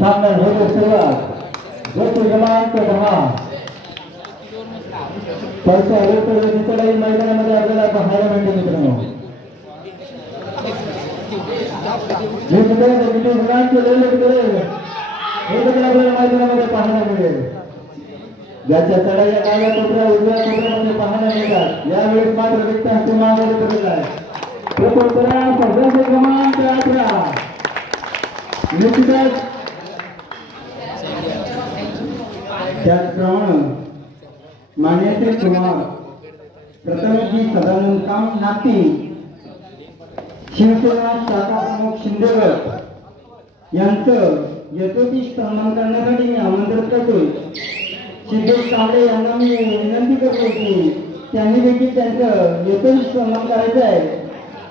सामन्यात होते सुरुवात गट क्रमांक 10 परच्या विरुद्ध मैदानामध्ये आपल्याला पाहायला मिळते मित्रांनो. आपल्याला मैदानामध्ये पाहायला मिळेल. ज्याच्या चढाई डाव्या कोपऱ्या उजव्या कोपऱ्यामध्ये पाहायला मिळतात. यावेळेस मात्र व्यक्त हस्ते मागे पडत आहे. क्रमांक 11 निश्चितच त्याचप्रमाणे मान्यते कुमार प्रथमजी सदानंद काम नाती शिवसेना शाखा प्रमुख शिंदेगड यांचं यथोचित सन्मान करण्यासाठी मी आमंत्रित करतोय. सिद्धेश कांबळे यांना मी विनंती करतो की त्यांनी देखील त्यांचं यथोचित सन्मान करायचं आहे.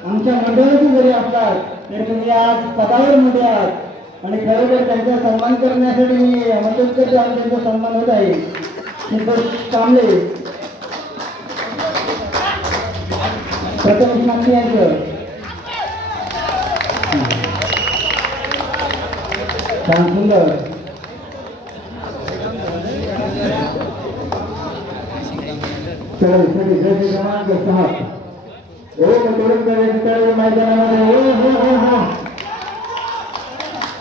आमच्या मंडळाचे जरी असतात तरी तुम्ही आज पदावर मध्ये आहात आणि खरोखर त्यांचा सन्मान करण्यासाठी मी आमंत्रित करतो आणि त्यांचा सन्मान होत आहे. सिद्धेश कांबळे प्रथम नाती यांचं छान सुंदर क्रमांक 6 मैदानामध्ये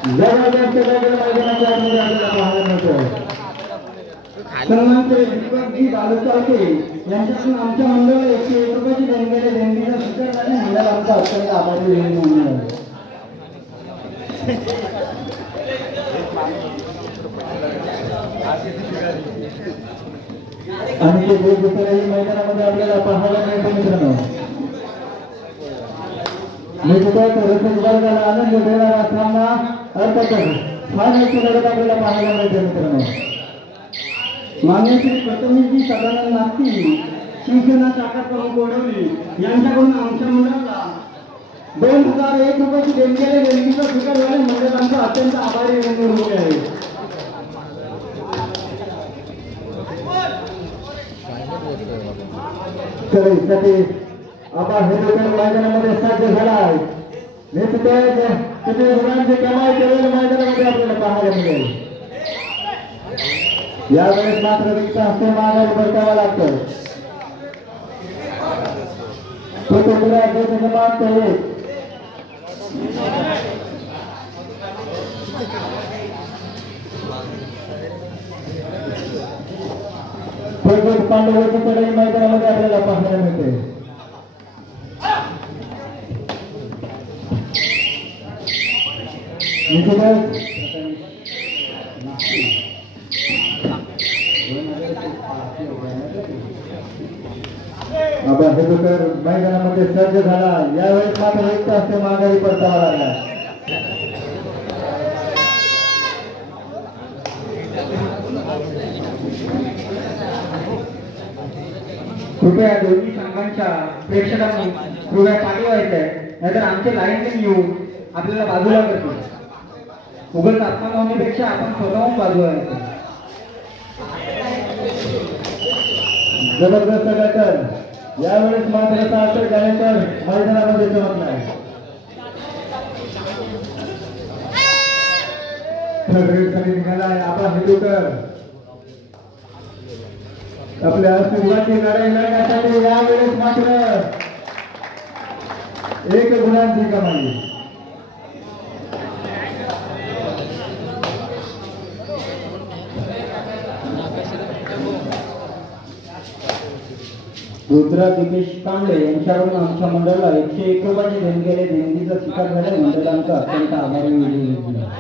जबरदस्त मैदानाच्या आपल्याला पाहायला मिळतो. क्रमांक दीपकजी बालुचावके यांच्याकडून आमच्या मंडळाला 101 रुपयाची देणगीला देणगीचा स्वीकार झाले. मंडळ आमचा अत्यंत आभारी आहे. आणि ते वेगवेगळ्या मैदानामध्ये आपल्याला पाहायला मिळते मित्रांनो. वर्गाला आनंद देणारा सामना अर्थातच फायनलची लढत आपल्याला पाहायला मिळते मित्रांनो. मान्य श्री प्रथमजी सदानंद नागती शिवसेना शाखा प्रमुख वडवली यांच्याकडून आमच्या मंडळाला 2001 रुपयाची देणगीचा स्वीकार झाले. मंडळांचा अत्यंत आभारी आहे. आता हे मैदानामध्ये साध्य झाला आहे. किती गुणांची कमाई केलेल्या मैदानामध्ये आपल्याला पाहायला मिळेल. यावेळेस मात्र रिक्त हस्ते मागायला बरकावा लागतं. क्रमांक 1 पांडवांची चढाई मैदानामध्ये आपल्याला पाहायला मिळते. मैदानामध्ये सज्ज झाला. यावेळेस मात्र एक असते माघारी परतावा लागला. कृपया दोन्ही संघांच्या प्रेक्षकांनी कृपया पाणी व्हायचंय, नाहीतर आमचे लाईन येऊन आपल्याला बाजूला करतो. उगाच आत्मा होण्यापेक्षा आपण स्वतःहून बाजू व्हायचं. जबरदस्त गटर यावेळेस मात्र सार्थक झाल्यानंतर मैदानामध्ये चमकला आहे. निघालाय आपला हेतूकर आपल्या अस्तित्वाची लढाई लढण्यासाठी यावेळेस मात्र 1 गुणांची कमाई. रुद्रा दिपेश कांबळे यांच्याकडून आमच्या मंडळाला 101 रुपयाची देणगीला देणगीचा स्वीकार झाला. मंडळांचा अत्यंत आभारी आहे.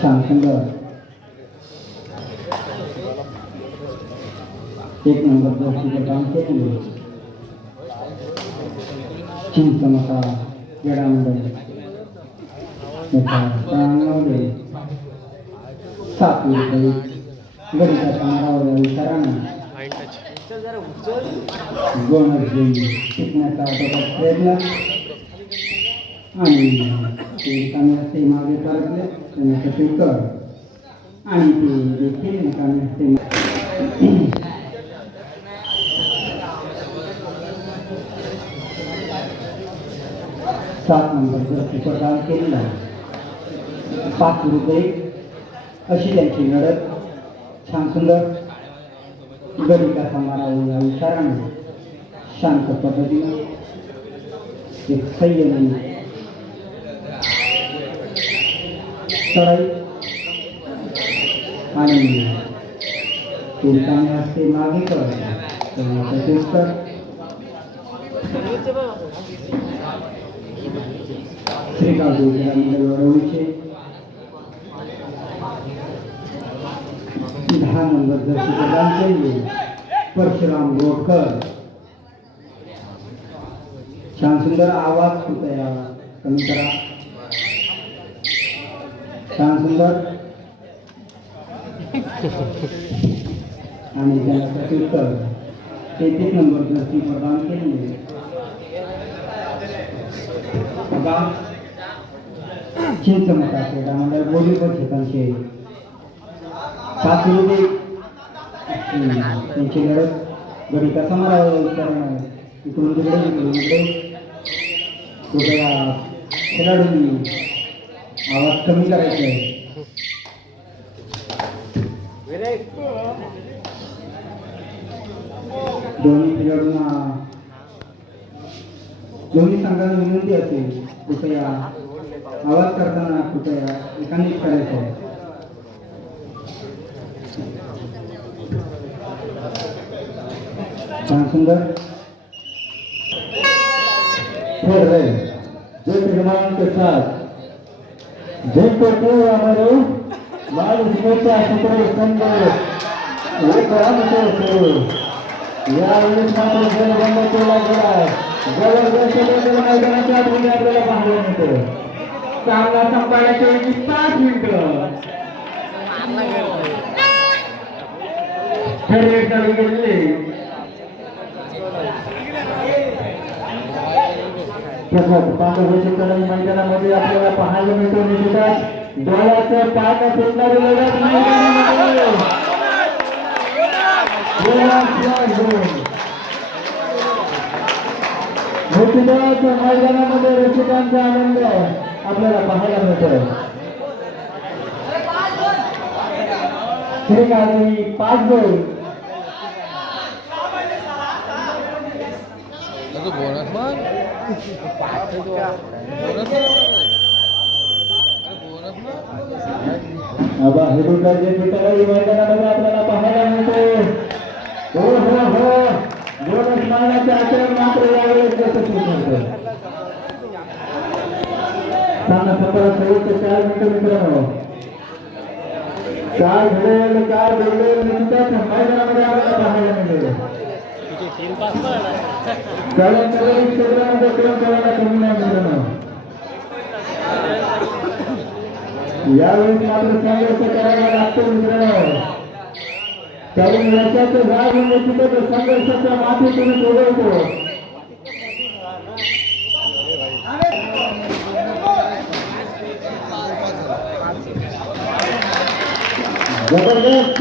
छान सुंदर 1 नंबर दोस्तीचे काम केले. चिंतमका क्रीडा मंडळ चांगले 7 गणिता समारावर विचारांना गोंधळ शिकण्याचा प्रयत्न आणि ते रिकामे असते मागे परतले त्यांना तसे कर आणि ते देखील रिकामे असते. 7 नंबर जर प्रदान केलेला 5 रुपये अशी त्यांची लढत. छान सुंदर गणिका समाराह या विचाराने शांत पद्धतीने एक संयमी चढाई आणि रिकामे असते मागे कर उत्तर श्रीकांत वडवणीचे 10 नंबर जर्सी प्रदान केले परशुराम रोडकर. छान सुंदर आवाज कृपया कमी करा. छान सुंदर आणि त्याला प्रत्युत्तर 33 नंबर जर्सी प्रदान केले चिंचमका क्रीडा मंडळ बोली परिषदांचे 5 रुपये त्यांची लढत. गणिका समाराह विचारणं इकडून तिकडे इकडून इकडे कृपया खेळाडूंनी आवाज कमी करायचा आहे. दोन्ही संघांना विनंती असेल कृपया आवाज करताना कृपया एकांकित करायचं आहे. छान सुंदर खेल रहे जो निर्माण के साथ जिन करते हुए हमारे माल स्मेचा सुपर संघ एक रामचंद्र सुरू यावेळेस मात्र जल बंद केला गेला. जबरदस्त मैदानाच्या आतमध्ये आपल्याला पाहायला मिळतं. सामना संपण्याच्या 5 मिनिटं ठरले चालू गेले. मैदानामध्ये आपल्याला पाहायला मिळतो. निश्चितच डोळ्याचं पानं फुटणारी लढत मैदानामध्ये रसिकांचा आनंद आपल्याला पाहायला मिळतोय. श्रीकांत 5 गोल मैदानामध्ये आपल्याला पाहायला मिळतोय. हो हो हो बोनस मारण्याचे आचरण मात्र यावेळेस यशस्वी ठरतोय. सामना संपला 4 मिनिटं मित्रांनो. 4 घडेल 4 घडले निश्चितच मैदानामध्ये आपल्याला पाहायला मिळेल. क्षेत्रामध्ये प्रेम करायला कमी नाही मित्रांनो. यावेळेस मात्र संघर्ष करायला लागतो मित्रांनो. कारण यशाचं झाड निश्चितच संघर्षाच्या माथेतून सोडवतो. जबरदस्त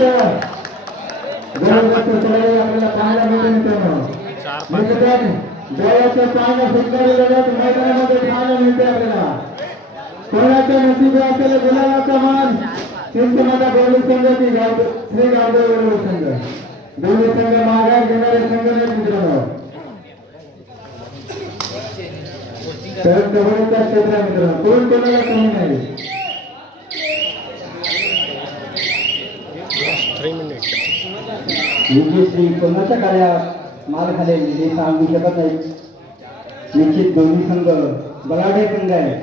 चढाई आपल्याला पाहायला मिळते मित्रांनो. डोळ्याचं पानं फुटणारी लढत मैदानामध्ये पाहायला मिळते आपल्याला. कोणाच्या नशिबी असेल गुलाबाचा मान चिंचमाता दोन्ही संघ ती श्री गावदेव वडवळ संघ. दोन्ही संघ माघार घेणारे संघ नाही मित्रांनो. तर कबड्डीचा क्षेत्र मित्रांनो कोण कोणाला कमी नाही. विजयश्री कोणाच्या कार्यात माल खाले हे सांगू शकत नाही. निश्चित दोन्ही संघ बलाढ्य संघ आहे.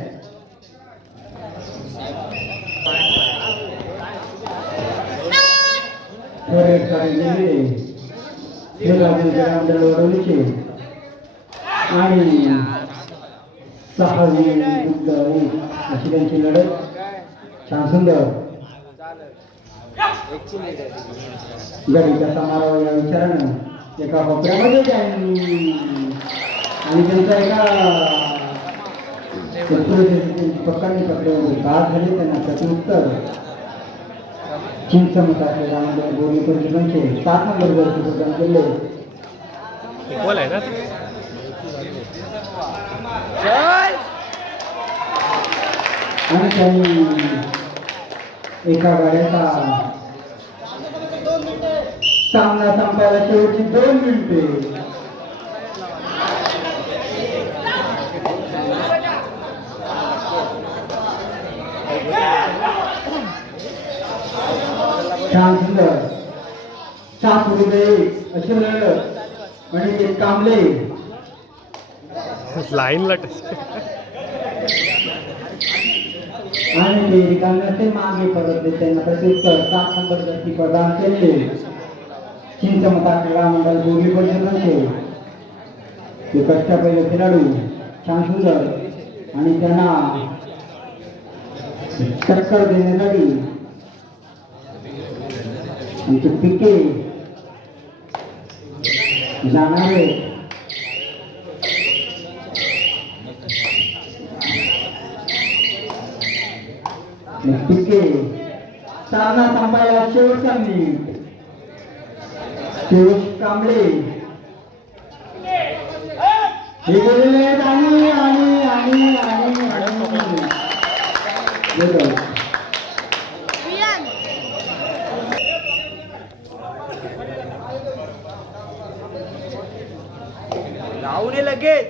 वडवणीचे आणि 6वी अशी त्यांची लढत. छान सुंदर गणिका समारोह या विचारानं एका कोपऱ्यामध्ये आणि त्यांचा एका पक्काने पकडले बाद झाले त्यांना प्रत्युत्तर चिंचमत असलेल्या बोली परिषदांचे 7 नंबर वरती प्रदान केले इक्वल आहे ना आणि त्यांनी एका गाड्याचा सामना संपायला शेवटची 2 मिनिटे छान सुंदर 7 रुपये अशी लढत आणि ते कांबले लाईनला आणि ते रिकाम्याचे मागे परतले त्यांना प्रत्युत्तर 7 नंबर वरती प्रदान केले चिंचमता क्रीडा मंडळ बोली परिषदांचे ते कष्ट पहिले खेळाडू छान सुंदर आणि त्यांना टक्कर देण्यासाठी आमचे पिके जाणारे पिके सामना संपायला शेवटचा मिनिट पियुष कांबळे हे गेलेले आहेत आणि आणि आणि आणि राहून लगेच